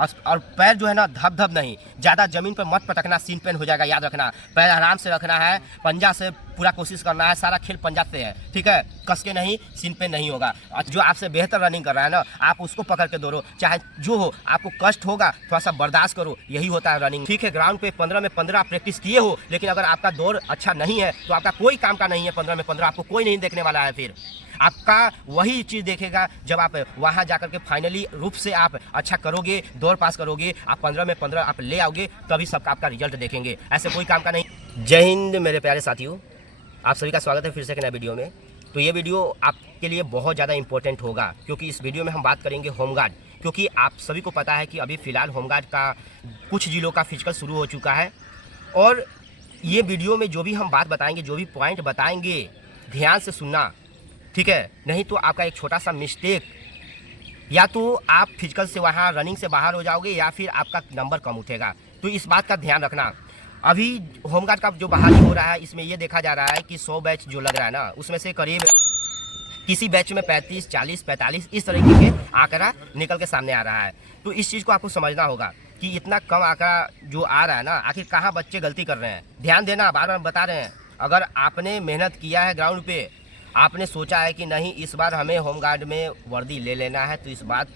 और पैर जो है ना धप धप नहीं, ज़्यादा ज़मीन पर मत पटकना, सीन पेन हो जाएगा, याद रखना। पैर आराम से रखना है, पंजा से पूरा कोशिश करना है, सारा खेल पंजा से है, ठीक है। कस के नहीं, सीन पेन नहीं होगा। और जो आपसे बेहतर रनिंग कर रहा है ना, आप उसको पकड़ के दौड़ो, चाहे जो हो। आपको कष्ट होगा, थोड़ा सा बर्दाश्त करो, यही होता है रनिंग, ठीक है। ग्राउंड पे 15 में 15 प्रैक्टिस किए हो, लेकिन अगर आपका दौड़ अच्छा नहीं है तो आपका कोई काम का नहीं है। 15 में 15 आपको कोई नहीं देखने वाला है। फिर आपका वही चीज़ देखेगा जब आप वहाँ जाकर के फाइनली रूप से आप अच्छा करोगे, दौड़ पास करोगे, आप 15 में 15 आप ले आओगे, तभी सबका आपका रिजल्ट देखेंगे, ऐसे कोई काम का नहीं। जय हिंद मेरे प्यारे साथियों, आप सभी का स्वागत है फिर से एक नया वीडियो में। तो ये वीडियो आपके लिए बहुत ज़्यादा इंपॉर्टेंट होगा, क्योंकि इस वीडियो में हम बात करेंगे होमगार्ड। क्योंकि आप सभी को पता है कि अभी फ़िलहाल होमगार्ड का कुछ जिलों का फिजिकल शुरू हो चुका है, और ये वीडियो में जो भी हम बात बताएंगे, जो भी पॉइंट बताएंगे, ध्यान से सुनना, ठीक है। नहीं तो आपका एक छोटा सा मिस्टेक, या तो आप फिजिकल से वहाँ रनिंग से बाहर हो जाओगे, या फिर आपका नंबर कम उठेगा। तो इस बात का ध्यान रखना। अभी होमगार्ड का जो बहाली हो रहा है, इसमें ये देखा जा रहा है कि 100 बैच जो लग रहा है ना, उसमें से करीब किसी बैच में 35, 40, 45 इस तरीके के आंकड़ा निकल के सामने आ रहा है। तो इस चीज़ को आपको समझना होगा कि इतना कम आंकड़ा जो आ रहा है ना, आखिर कहाँ बच्चे गलती कर रहे हैं। ध्यान देना, बार बार बता रहे हैं। अगर आपने मेहनत किया है ग्राउंड पे, आपने सोचा है कि नहीं इस बार हमें होमगार्ड में वर्दी ले लेना है, तो इस बात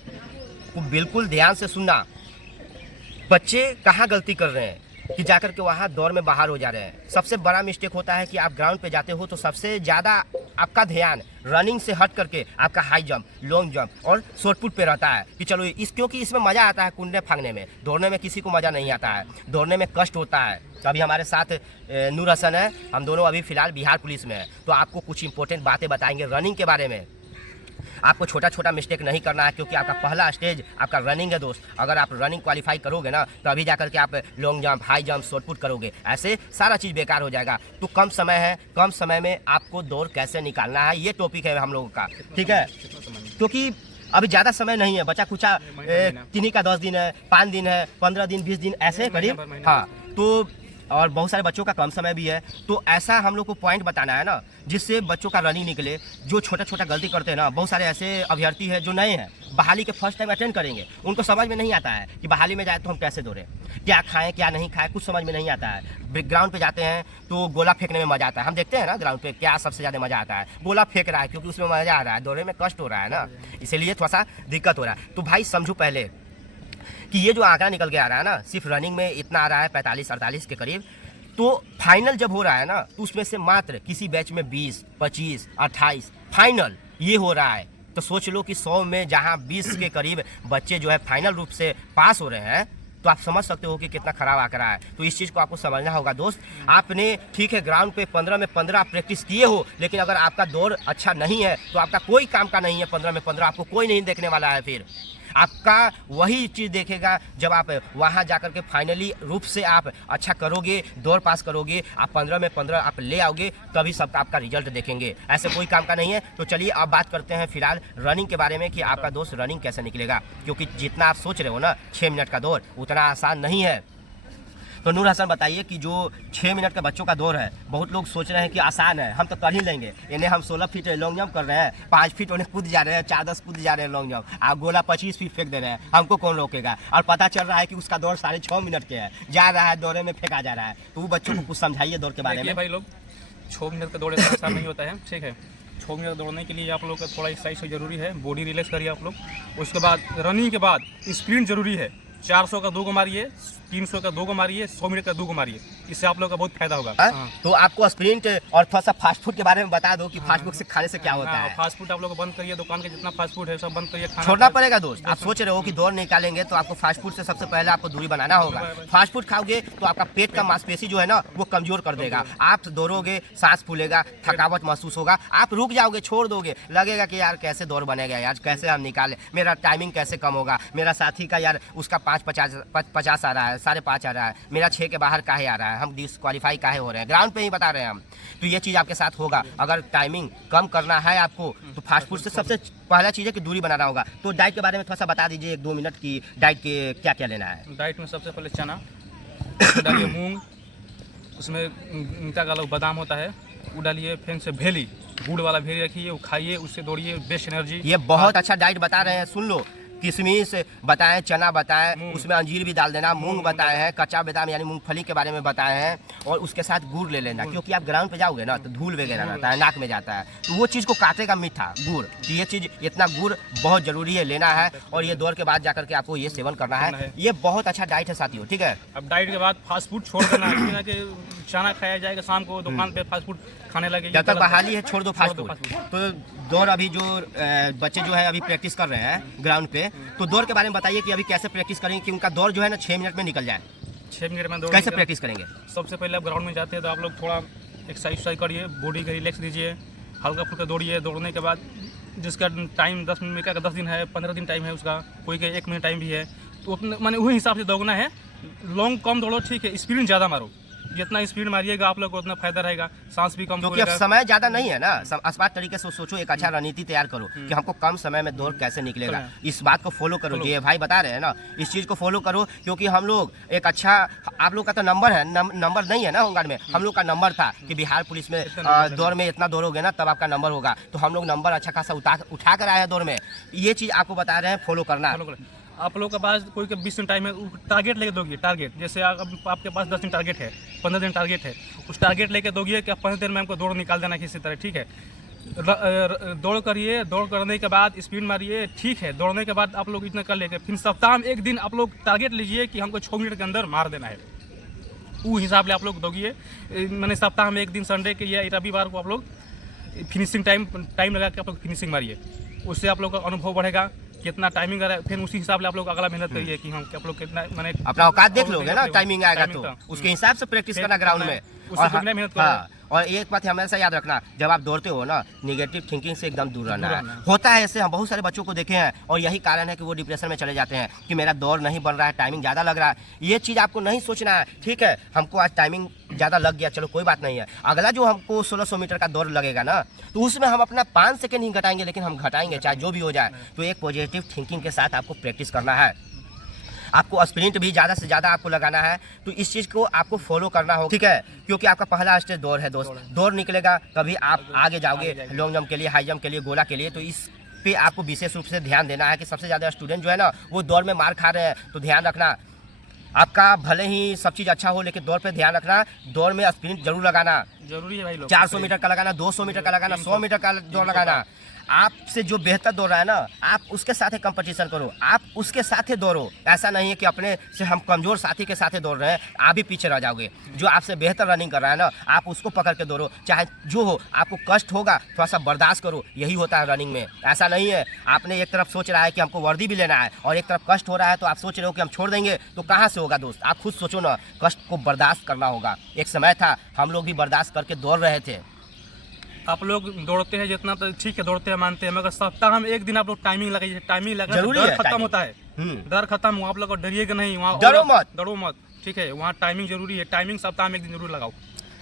को बिल्कुल ध्यान से सुनना। बच्चे कहाँ गलती कर रहे हैं कि जाकर के वहाँ दौड़ में बाहर हो जा रहे हैं। सबसे बड़ा मिस्टेक होता है कि आप ग्राउंड पे जाते हो तो सबसे ज़्यादा आपका ध्यान रनिंग से हट करके आपका हाई जंप, लॉन्ग जंप और शॉर्ट पुट पे रहता है कि चलो क्योंकि इसमें मज़ा आता है कूदने फांगने में। दौड़ने में किसी को मज़ा नहीं आता है, दौड़ने में कष्ट होता है। अभी हमारे साथ नूर हसन है, हम दोनों अभी फ़िलहाल बिहार पुलिस में है, तो आपको कुछ इंपॉर्टेंट बातें बताएंगे रनिंग के बारे में। आपको छोटा छोटा मिस्टेक नहीं करना है, क्योंकि आपका पहला स्टेज आपका रनिंग है दोस्त। अगर आप रनिंग क्वालिफाई करोगे ना, तो अभी जाकर के आप long jump, high jump, short put करोगे, ऐसे सारा चीज़ बेकार हो जाएगा। तो कम समय है, कम समय में आपको दौड़ कैसे निकालना है, ये टॉपिक है हम लोगों का, ठीक है। क्योंकि अभी ज़्यादा समय नहीं है, बचा कुचा किन्हीं का 10 दिन है, 5 दिन है, 15 दिन, 20 दिन ऐसे करीब, हाँ। तो और बहुत सारे बच्चों का कम समय भी है, तो ऐसा हम लोग को पॉइंट बताना है ना, जिससे बच्चों का रनिंग निकले। जो छोटा छोटा गलती करते हैं ना, बहुत सारे ऐसे अभ्यर्थी हैं जो नए हैं, बहाली के फर्स्ट टाइम अटेंड करेंगे, उनको समझ में नहीं आता है कि बहाली में जाए तो हम कैसे दौड़ें, क्या खाएं क्या नहीं खाएं, कुछ समझ में नहीं आता है। ग्राउंड पे जाते हैं तो गोला फेंकने में मज़ा आता है। हम देखते हैं ना ग्राउंड पे क्या सबसे ज़्यादा मज़ा आता है, गोला फेंक रहा है, क्योंकि उसमें मज़ा आ रहा है, दौड़ने में कष्ट हो रहा है ना, इसीलिए थोड़ा सा दिक्कत हो रहा है। तो भाई समझो पहले कि ये जो आंकड़ा निकल के आ रहा है ना, सिर्फ रनिंग में इतना आ रहा है 45-48 के करीब, तो फाइनल जब हो रहा है ना, तो उसमें से मात्र किसी बैच में 20, 25, 28 फाइनल ये हो रहा है। तो सोच लो कि 100 में जहां 20 के करीब बच्चे जो है फाइनल रूप से पास हो रहे हैं, तो आप समझ सकते हो कि कितना खराब आंकड़ा है। तो इस चीज़ को आपको समझना होगा दोस्त। आपने ठीक है ग्राउंड पे 15 में 15 प्रैक्टिस किए हो, लेकिन अगर आपका दौड़ अच्छा नहीं है तो आपका कोई काम का नहीं है। 15 में 15 आपको कोई नहीं देखने वाला है। फिर आपका वही चीज़ देखेगा जब आप वहाँ जाकर के फाइनली रूप से आप अच्छा करोगे, दौड़ पास करोगे, आप 15 में 15 आप ले आओगे, तभी सबका आपका रिजल्ट देखेंगे, ऐसे कोई काम का नहीं है। तो चलिए अब बात करते हैं फिलहाल रनिंग के बारे में कि आपका दोस्त रनिंग कैसे निकलेगा। क्योंकि जितना आप सोच रहे हो ना 6 मिनट का दौड़, उतना आसान नहीं है। तो नूर हसन बताइए कि जो 6 मिनट का बच्चों का दौड़ है, बहुत लोग सोच रहे हैं कि आसान है, हम तो कर ही लेंगे। इन्हें हम 16 फीट लॉन्ग जंप कर रहे हैं, 5 फीट उन्हें कूद जा रहे हैं, 4-10 कूद जा रहे हैं लॉन्ग जंप, आप गोला 25 फीट फेंक दे रहे हैं, हमको कौन रोकेगा। और पता चल रहा है कि उसका दौड़ 6.5 मिनट के है, जा रहा है दौड़े में फेंका जा रहा है। तो वो बच्चों को कुछ समझाइए दौड़ के बारे में। भाई लोग 6 मिनट का दौड़ आसान नहीं होता है, ठीक है। 6 मिनट दौड़ने के लिए आप लोग का थोड़ा एक्सरसाइज जरूरी है, बॉडी रिलैक्स करिए आप लोग। उसके बाद रनिंग के बाद स्प्रिंट जरूरी है। 400 का 2 को मारिए, 300 का 2 को मारिए, 100 मीटर का 2 को मारिए, इससे आप लोग का बहुत फायदा होगा। तो आपको स्प्रिंट और थोड़ा सा फास्ट फूड के बारे में बता दो कि फास्ट फूड से खाने से क्या होता है। फास्ट फूड आप लोग बंद करिए, दुकान के जितना फास्ट फूड है सब बंद करिए, छोड़ना पड़ेगा दोस्त। आप सोच रहे हो कि दौड़ निकालेंगे तो आपको फास्ट फूड से सबसे पहले आपको दूरी बनाना होगा। फास्ट फूड खाओगे तो आपका पेट का मांसपेशी जो है ना वो कमजोर कर देगा, आप दौड़ोगे, सांस फूलेगा, थकावट महसूस होगा, आप रुक जाओगे, छोड़ दोगे, लगेगा कि यार कैसे दौड़ बनेगा, यार कैसे हम निकालें, मेरा टाइमिंग कैसे कम होगा, मेरा साथी का यार उसका 5:50 आ रहा है, 5:30 आ रहा है, मेरा 6 के बाहर काहे आ रहा है, हम डिस्क्वालीफाई काहे हो रहे हैं, ग्राउंड पे ही बता रहे हैं हम। तो ये चीज़ आपके साथ होगा। अगर टाइमिंग कम करना है आपको तो फास्ट फूड से सबसे पहला चीज़ है कि दूरी बनाना होगा। तो डाइट के बारे में थोड़ा सा बता दीजिए, 1-2 मिनट की डाइट के क्या क्या लेना है। डाइट में सबसे पहले चना डालिए, मूंग, उसमें मीठा का बादाम होता है वो डालिए, फिर से भेली, गुड़ वाला भेली रखिए, वो खाइए, उससे दौड़िए, बेस्ट एनर्जी। ये बहुत अच्छा डाइट बता रहे हैं, सुन लो किशमिश बताएं, चना बताएं, उसमें अंजीर भी डाल देना, मूंग बताए हैं, कच्चा बादाम यानी मूंगफली के बारे में बताए हैं, और उसके साथ गुड़ ले लेना, क्योंकि आप ग्राउंड पे जाओगे ना तो धूल वगैरह रहता है, नाक में जाता है, तो वो चीज़ को काटेगा मीठा गुड़। तो ये चीज़ इतना गुड़ बहुत ज़रूरी है लेना है, और ये दौड़ के बाद जाकर के आपको ये सेवन करना है। ये बहुत अच्छा डाइट है साथियों, ठीक है। अब डाइट के बाद फास्ट फूड छोड़ देना है, ना कि चना खाया जाएगा शाम को दुकान पे फास्ट फूड खाने लगे। जब तक बहाली है छोड़ दो फास्ट फूड। तो दौड़ अभी जो बच्चे जो है अभी प्रैक्टिस कर रहे हैं ग्राउंड पे, तो दौड़ के बारे में बताइए कि अभी कैसे प्रैक्टिस करेंगे कि उनका दौड़ जो है ना 6 मिनट में निकल जाए। 6 मिनट में दौड़ कैसे प्रैक्टिस करेंगे? सबसे पहले आप ग्राउंड में जाते हैं तो आप लोग थोड़ा एक्सरसाइज करिए, बॉडी का रिलैक्स दीजिए, हल्का फुल्का दौड़िए। दौड़ने के बाद जिसका टाइम 10 मिनट का 10 दिन है, 15 दिन टाइम है उसका, कोई का 1 मिनट टाइम भी है, तो अपने मैंने वही हिसाब से दौड़ना है। लॉन्ग कम दौड़ो, ठीक है, स्पीड ज़्यादा मारो। जितना स्पीड मारिएगा आप लोग को उतना फायदा रहेगा, सांस भी कम क्योंकि अब समय ज्यादा नहीं है ना। स्मार्ट तरीके से सोचो, एक अच्छा रणनीति तैयार करो कि हमको कम समय में दौड़ कैसे निकलेगा। इस बात को फॉलो करो, जो ये भाई बता रहे हैं ना, इस चीज को फॉलो करो। क्योंकि हम लोग एक अच्छा, आप लोग का तो नंबर है, नंबर नहीं है ना होमगार्ड में, हम लोग का नंबर था कि बिहार पुलिस में दौड़ में इतना दौड़ोगे ना तब आपका नंबर होगा। तो हम लोग नंबर अच्छा खासा उठा कर आए हैं दौड़ में। ये चीज आपको बता रहे हैं, फॉलो करना। आप लोगों के पास कोई के 20 दिन टाइम है, टारगेट लेके दोगे। टारगेट जैसे आपके पास 10 दिन टारगेट है, 15 दिन टारगेट है, उस टारगेट लेके दोगे कि 15 दिन में हमको दौड़ निकाल देना किसी तरह, ठीक है। दौड़ करिए, दौड़ करने के बाद स्पीड मारिए, ठीक है। दौड़ने के बाद आप लोग इतना कर लेके फिर सप्ताह में 1 दिन आप लोग टारगेट लीजिए कि हमको 6 मिनट के अंदर मार देना है। वो हिसाब से आप लोग दौड़िए। मैंने सप्ताह में 1 दिन संडे के या रविवार को आप लोग फिनिशिंग टाइम लगा के आप लोग फिनिशिंग मारिए। उससे आप लोग का अनुभव बढ़ेगा, कितना टाइमिंग आ रहा है, फिर उसी हिसाब से आप लोग अगला मेहनत करिए कि हम आप लोग कितना मैंने अपना औकात देख लोगे ना, टाइमिंग आएगा तो उसके हिसाब से प्रैक्टिस करना ग्राउंड में। और एक बात हमेशा याद रखना, जब आप दौड़ते हो ना, निगेटिव थिंकिंग से एकदम दूर रहना है। होता है ऐसे, हम बहुत सारे बच्चों को देखे हैं और यही कारण है कि वो डिप्रेशन में चले जाते हैं कि मेरा दौड़ नहीं बन रहा है, टाइमिंग ज़्यादा लग रहा है। ये चीज़ आपको नहीं सोचना है, ठीक है। हमको आज टाइमिंग ज़्यादा लग गया, चलो कोई बात नहीं है। अगला जो हमको 1600 मीटर का दौड़ लगेगा ना, तो उसमें हम अपना 5 सेकेंड ही घटाएंगे, लेकिन हम घटाएंगे चाहे जो भी हो जाए। तो एक पॉजिटिव थिंकिंग के साथ आपको प्रैक्टिस करना है। आपको स्प्रिंट भी ज़्यादा से ज़्यादा आपको लगाना है, तो इस चीज़ को आपको फॉलो करना होगा, ठीक है। क्योंकि आपका पहला स्टेज दौड़ है दोस्त, दौड़ निकलेगा कभी आप आगे जाओगे लॉन्ग जंप के लिए, हाई जंप के लिए, गोला के लिए। तो इस पे आपको विशेष रूप से ध्यान देना है कि सबसे ज़्यादा स्टूडेंट जो है ना वो दौड़ में मार खा रहे हैं, तो ध्यान रखना। आपका भले ही सब चीज़ अच्छा हो, लेकिन दौड़ पे ध्यान रखना। दौड़ में स्प्रिंट जरूर लगाना, जरूरी है भाई लोग। 400 मीटर का लगाना, 200 मीटर का लगाना, 100 मीटर का दौड़ लगाना। आपसे जो बेहतर दौड़ रहा है ना, आप उसके साथ कंपटीशन करो, आप उसके साथ दौड़ो। ऐसा नहीं है कि अपने से हम कमजोर साथी के साथ दौड़ रहे हैं, आप भी पीछे रह जाओगे। जो आपसे बेहतर रनिंग कर रहा है ना, आप उसको पकड़ के दौड़ो, चाहे जो हो। आपको कष्ट होगा, थोड़ा सा बर्दाश्त करो, यही होता है रनिंग में। ऐसा नहीं है आपने एक तरफ सोच रहा है कि हमको वर्दी भी लेना है और एक तरफ कष्ट हो रहा है, तो आप सोच रहे हो कि हम छोड़ देंगे, तो कहाँ से होगा दोस्त। आप खुद सोचो ना, कष्ट को बर्दाश्त करना होगा। एक समय था हम लोग भी बर्दाश्त करके दौड़ रहे थे। आप लोग दौड़ते हैं जितना, तो ठीक है दौड़ते हैं, मानते हैं, मगर सप्ताह में 1 दिन आप लोग टाइमिंग लगाइए। टाइमिंग लगा जरूरी है, खत्म होता है, डर खत्म हुआ। आप लोग डरिएगा नहीं, वहाँ डरो मत, ठीक है। वहाँ टाइमिंग जरूरी है, टाइमिंग सप्ताह में 1 दिन जरूर लगाओ।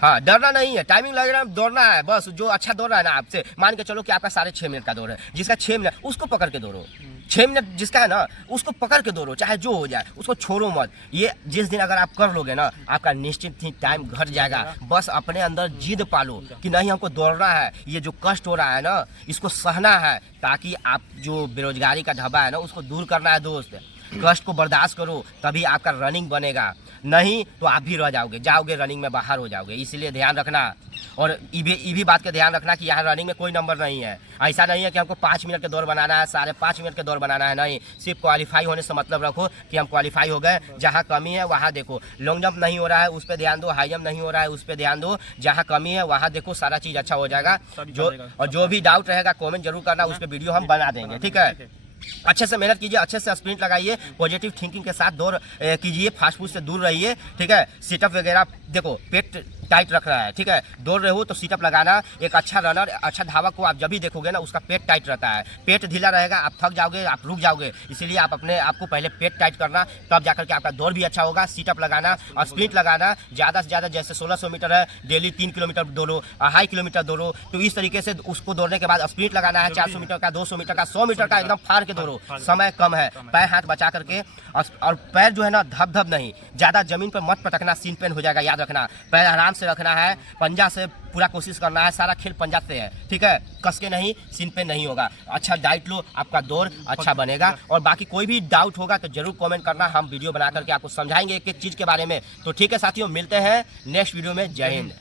हाँ, डरना नहीं है, टाइमिंग लग रहा है, दौड़ना है बस। जो अच्छा दौड़ रहा है ना, आपसे मान के चलो कि आपका 6.5 मिनट का दौड़ है, जिसका 6 मिनट उसको पकड़ के दौड़ो। 6 मिनट जिसका है ना, उसको पकड़ के दौड़ो, चाहे जो हो जाए, उसको छोड़ो मत। ये जिस दिन अगर आप कर लोगे ना, आपका निश्चित ही टाइम घट जाएगा। बस अपने अंदर जिद पालो कि नहीं, हमको दौड़ना है, ये जो कष्ट हो रहा है ना, इसको सहना है, ताकि आप जो बेरोजगारी का ढाबा है ना, उसको दूर करना है दोस्त। कष्ट को बर्दाश्त करो, तभी आपका रनिंग बनेगा। नहीं तो आप भी रह जाओगे रनिंग में बाहर हो जाओगे। इसलिए ध्यान रखना। और ये भी बात का ध्यान रखना कि यहाँ रनिंग में कोई नंबर नहीं है। ऐसा नहीं है कि हमको 5 मिनट के दौड़ बनाना है, 5.5 मिनट के दौड़ बनाना है, नहीं। सिर्फ क्वालिफाई होने से मतलब रखो कि हम क्वालिफाई हो गए। जहाँ कमी है वहाँ देखो, लॉन्ग जंप नहीं हो रहा है उस पर ध्यान दो, हाई जंप नहीं हो रहा है उस पर ध्यान दो। जहाँ कमी है वहाँ देखो, सारा चीज़ अच्छा हो जाएगा। जो भी डाउट रहेगा कमेंट जरूर करना, उस पर वीडियो हम बना देंगे, ठीक है। अच्छे से मेहनत कीजिए, अच्छे से स्प्रिंट लगाइए, पॉजिटिव थिंकिंग के साथ दौड़ कीजिए, फास्ट फूड से दूर रहिए, ठीक है। सिटअप वगैरह देखो, पेट टाइट रख रहा है, ठीक है। दौड़ रहे हो तो सिटअप लगाना। एक अच्छा रनर, अच्छा धावक को आप जब भी देखोगे ना, उसका पेट टाइट रहता है। पेट ढीला रहेगा, आप थक जाओगे, आप रुक जाओगे। इसीलिए आप अपने आपको पहले पेट टाइट करना, तब जाकर के आपका दौड़ भी अच्छा होगा। सिटअप लगाना और स्प्रिंट लगाना ज़्यादा से ज़्यादा। जैसे 1600 मीटर है, डेली 3 किलोमीटर दौड़ो, 2.5 किलोमीटर दौड़ो। तो इस तरीके से उसको दौड़ने के बाद स्प्रिंट लगाना है, 400 मीटर का, 200 मीटर का, 100 मीटर का, एकदम फाड़ के दौड़ो। समय कम है, पैर हाथ बचा करके। और पैर जो है ना, धब नहीं, ज़्यादा जमीन पर मत पटकना, सीन पेन हो जाएगा, याद रखना। पैर आराम से से रखना है, पंजा से पूरा कोशिश करना है, सारा खेल पंजा से है, ठीक है। कस के नहीं, सीन पेन नहीं होगा। अच्छा डाइट लो, आपका दौड़ अच्छा बनेगा। और बाकी कोई भी डाउट होगा तो जरूर कमेंट करना, हम वीडियो बना करके आपको समझाएंगे एक एक चीज़ के बारे में। तो ठीक है साथियों, मिलते हैं नेक्स्ट वीडियो में। जय हिंद।